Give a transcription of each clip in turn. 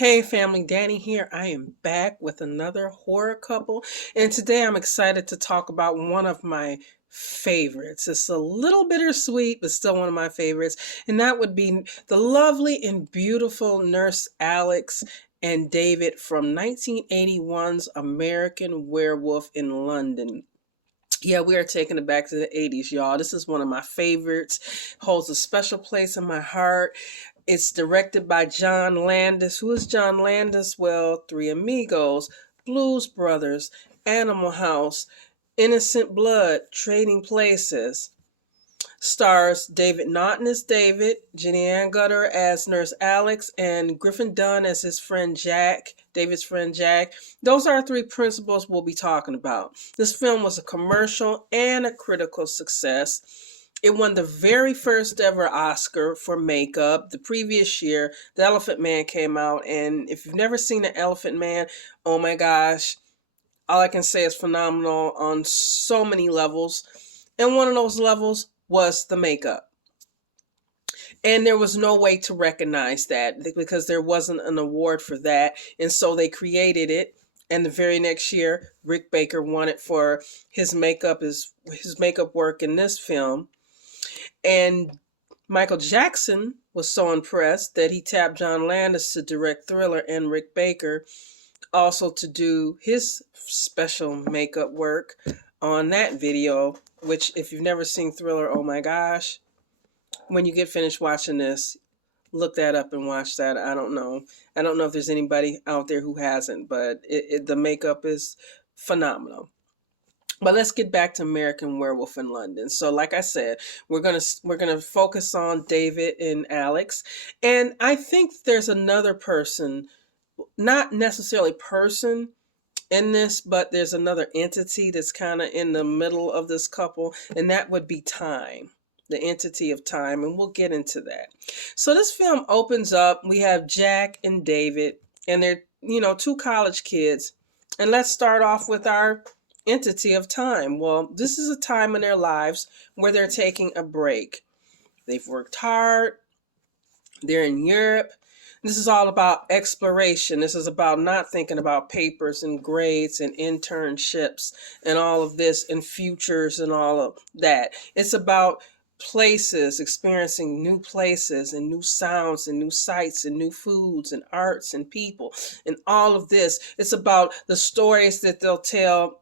Hey family, Danny here. I am back with another horror couple, and today I'm excited to talk about one of my favorites. It's a little bittersweet, but still one of my favorites, and that would be the lovely and beautiful Nurse Alex and David from 1981's American Werewolf in London. Yeah, we are taking it back to the 80s, y'all. This is one of my favorites. Holds a special place in my heart. It's directed by John Landis. Who is John Landis? Well, Three Amigos, Blues Brothers, Animal House, Innocent Blood, Trading Places. Stars David Naughton as David, Jenny Ann Gutter as Nurse Alex, and Griffin Dunn as his friend Jack, David's friend Jack. Those are our three principals we'll be talking about. This film was a commercial and a critical success. It won the very first ever Oscar for makeup. The previous year, The Elephant Man came out, and if you've never seen The Elephant Man, oh my gosh, all I can say is phenomenal on so many levels. And one of those levels was the makeup. And there was no way to recognize that because there wasn't an award for that. And so they created it. And the very next year, Rick Baker won it for his makeup work in this film. And Michael Jackson was so impressed that he tapped John Landis to direct Thriller and Rick Baker also to do his special makeup work on that video, which if you've never seen Thriller, oh my gosh, when you get finished watching this, look that up and watch that. I don't know if there's anybody out there who hasn't, but the makeup is phenomenal. But let's get back to American Werewolf in London. So like I said, we're gonna focus on David and Alex. And I think there's another person, not necessarily person in this, but there's another entity that's kind of in the middle of this couple, and that would be time, the entity of time, and we'll get into that. So this film opens up, we have Jack and David, and they're, two college kids. And let's start off with our entity of time. Well, this is a time in their lives where they're taking a break. They've worked hard. They're in Europe. This is all about exploration. This is about not thinking about papers and grades and internships and all of this and futures and all of that. It's about places, experiencing new places and new sounds and new sights and new foods and arts and people and all of this. It's about the stories that they'll tell,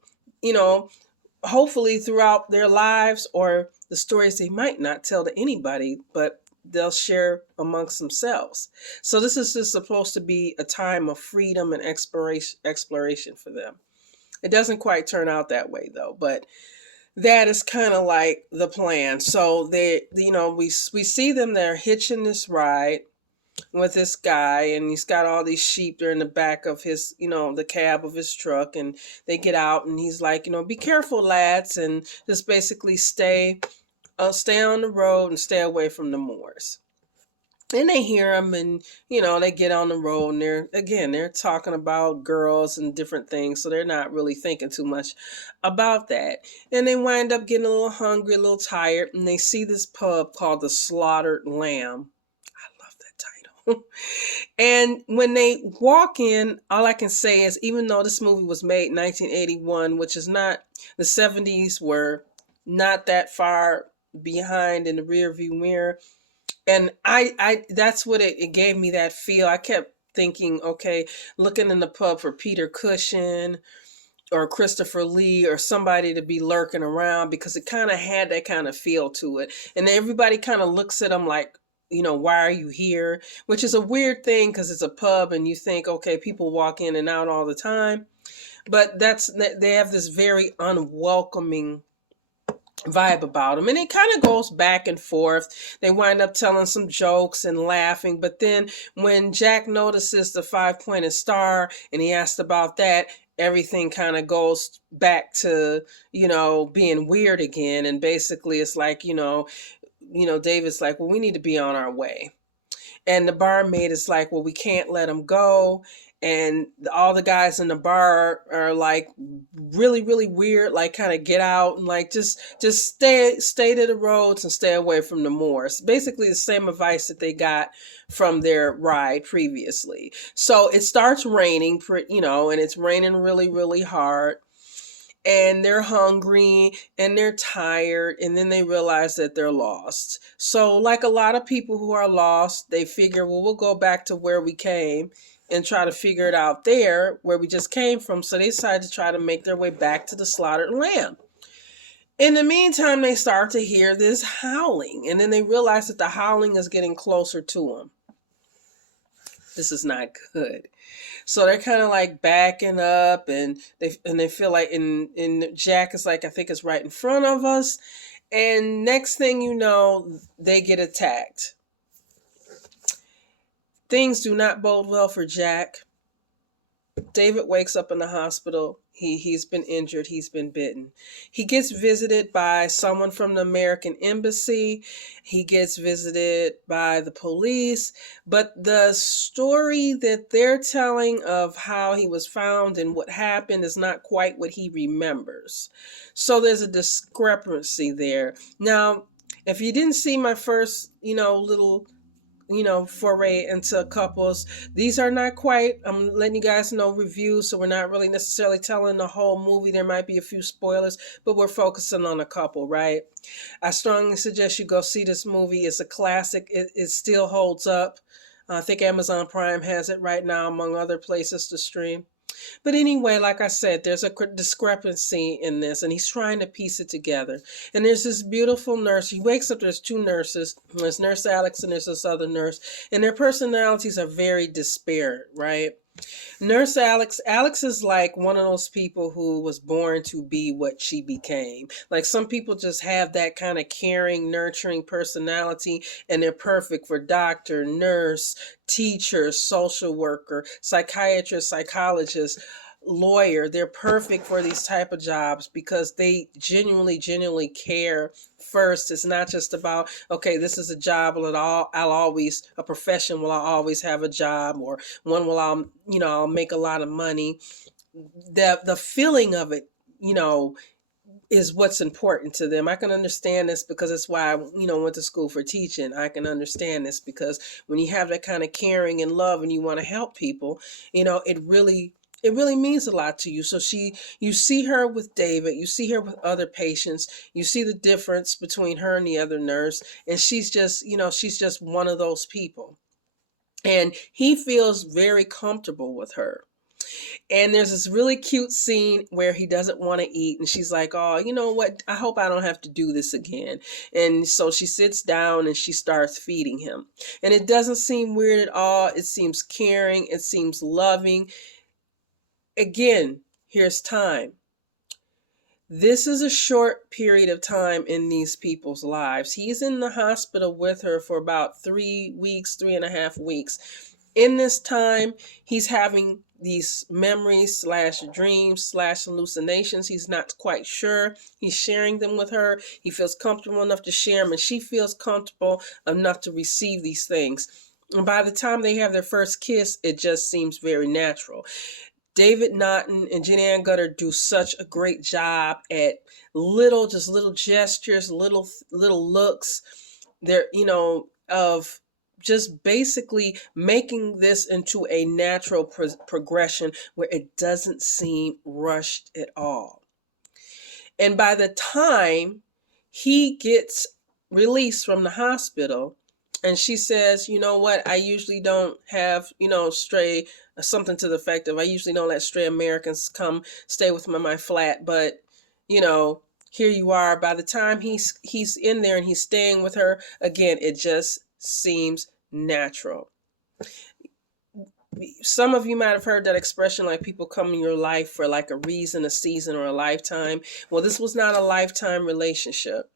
hopefully throughout their lives, or the stories they might not tell to anybody, but they'll share amongst themselves. So this is just supposed to be a time of freedom and exploration for them. It doesn't quite turn out that way though, but that is kind of like the plan. So we see them, they're hitching this ride with this guy, and he's got all these sheep. They're in the back of his, the cab of his truck, and they get out, and he's like, be careful, lads, and just basically stay on the road and stay away from the moors. And they hear him, and they get on the road, and they're talking about girls and different things, so they're not really thinking too much about that. And they wind up getting a little hungry, a little tired, and they see this pub called the Slaughtered Lamb. And when they walk in, all I can say is, even though this movie was made in 1981, which is not, the 70s were not that far behind in the rear view mirror. And I that's what it gave me, that feel. I kept thinking, okay, looking in the pub for Peter Cushing or Christopher Lee or somebody to be lurking around, because it kind of had that kind of feel to it. And everybody kind of looks at them like, why are you here? Which is a weird thing because it's a pub and you think, okay, people walk in and out all the time. But they have this very unwelcoming vibe about them. And it kind of goes back and forth. They wind up telling some jokes and laughing. But then when Jack notices the 5-pointed star and he asked about that, everything kind of goes back to, being weird again. And basically it's like, David's like, well, we need to be on our way. And the barmaid is like, well, we can't let him go. And all the guys in the bar are like really, really weird, like kind of get out and like just stay to the roads and stay away from the moors. Basically the same advice that they got from their ride previously. So it starts raining, and it's raining really, really hard, and they're hungry and they're tired, and then they realize that they're lost. So like a lot of people who are lost, they figure, well, we'll go back to where we came and try to figure it out there where we just came from. So they decide to try to make their way back to the slaughtered lamb. In the meantime, they start to hear this howling, and then they realize that the howling is getting closer to them. This is not good. So they're kind of like backing up, and they feel like, and Jack is like, I think it's right in front of us. And next thing you know, they get attacked. Things do not bode well for Jack. David wakes up in the hospital. He's been injured. He's been bitten. He gets visited by someone from the American embassy. He gets visited by the police. But the story that they're telling of how he was found and what happened is not quite what he remembers. So there's a discrepancy there. Now, if you didn't see my first, little foray into couples, these are not quite, I'm letting you guys know, reviews, so we're not really necessarily telling the whole movie. There might be a few spoilers, but we're focusing on a couple, right? I strongly suggest you go see this movie. It's a classic. It still holds up. I think Amazon Prime has it right now, among other places to stream. But anyway, like I said, there's a discrepancy in this, and he's trying to piece it together. And there's this beautiful nurse. He wakes up, there's two nurses. There's Nurse Alex and there's this other nurse. And their personalities are very disparate, right? Nurse Alex is like one of those people who was born to be what she became. Like some people just have that kind of caring, nurturing personality, and they're perfect for doctor, nurse, teacher, social worker, psychiatrist, psychologist, lawyer. They're perfect for these type of jobs because they genuinely care first. It's not just about, okay, this is a job, a profession, will I always have a job, or one will I'll make a lot of money. The feeling of it, is what's important to them. I can understand this because it's why I, went to school for teaching. I can understand this because when you have that kind of caring and love and you want to help people, it really means a lot to you. So you see her with David, you see her with other patients, you see the difference between her and the other nurse, and she's just one of those people. And he feels very comfortable with her. And there's this really cute scene where he doesn't want to eat. And she's like, oh, you know what? I hope I don't have to do this again. And so she sits down and she starts feeding him. And it doesn't seem weird at all. It seems caring. It seems loving. Again, here's time. This is a short period of time in these people's lives. He's in the hospital with her for about 3 weeks, 3.5 weeks. In this time, he's having these memories / dreams / hallucinations. He's not quite sure. He's sharing them with her. He feels comfortable enough to share them, and she feels comfortable enough to receive these things. And by the time they have their first kiss, it just seems very natural. David Naughton and Jenny Ann Gutter do such a great job at little gestures, little looks. They're, of just basically making this into a natural progression where it doesn't seem rushed at all. And by the time he gets released from the hospital, and she says, you know what, I usually don't have, stray, something to the effect of, I usually don't let stray Americans come stay with me in my flat, but, here you are. By the time he's in there and he's staying with her, again, it just seems natural. Some of you might have heard that expression, like people come in your life for like a reason, a season, or a lifetime. Well, this was not a lifetime relationship.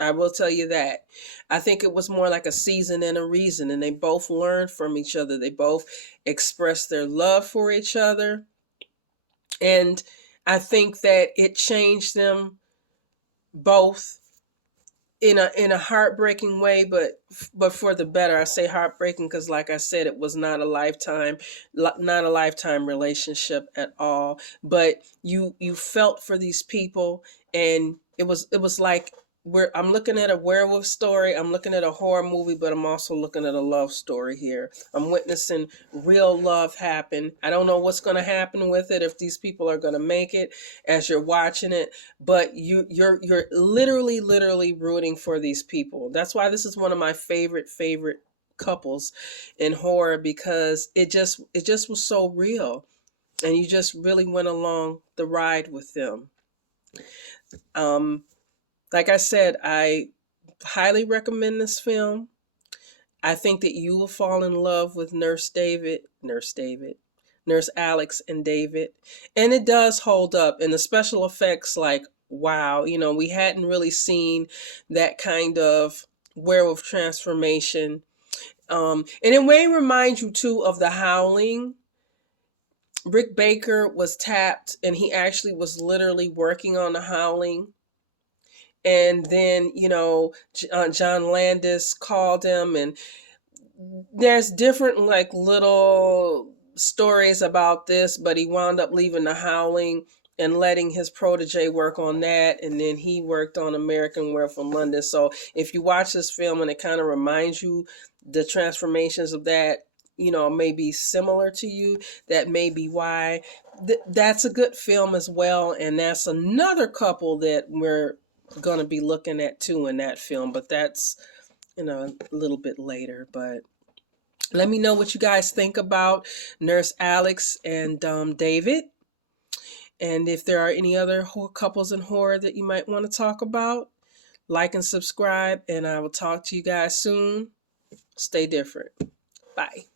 I will tell you that. I think it was more like a season and a reason, and they both learned from each other. They both expressed their love for each other. And I think that it changed them both in a heartbreaking way, but for the better. I say heartbreaking because, like I said, it was not a lifetime relationship at all. But you felt for these people, and it was like I'm looking at a werewolf story, I'm looking at a horror movie, but I'm also looking at a love story here. I'm witnessing real love happen. I don't know what's going to happen with it, if these people are going to make it as you're watching it, but you're literally rooting for these people. That's why this is one of my favorite couples in horror, because it just was so real, and you just really went along the ride with them. um like I said, I highly recommend this film. I think that you will fall in love with Nurse Alex and David. And it does hold up. And the special effects, like, wow, we hadn't really seen that kind of werewolf transformation. And it may remind you too of The Howling. Rick Baker was tapped, and he actually was literally working on The Howling. And then, John Landis called him, and there's different like little stories about this, but he wound up leaving The Howling and letting his protege work on that, and then he worked on American Werewolf in London. So if you watch this film and it kind of reminds you the transformations of that, may be similar to you, that may be why. That's a good film as well, and that's another couple that we're going to be looking at too in that film, but that's a little bit later. But let me know what you guys think about Nurse Alex and David, and if there are any other couples in horror that you might want to talk about. Like and subscribe, and I will talk to you guys soon. Stay different. Bye.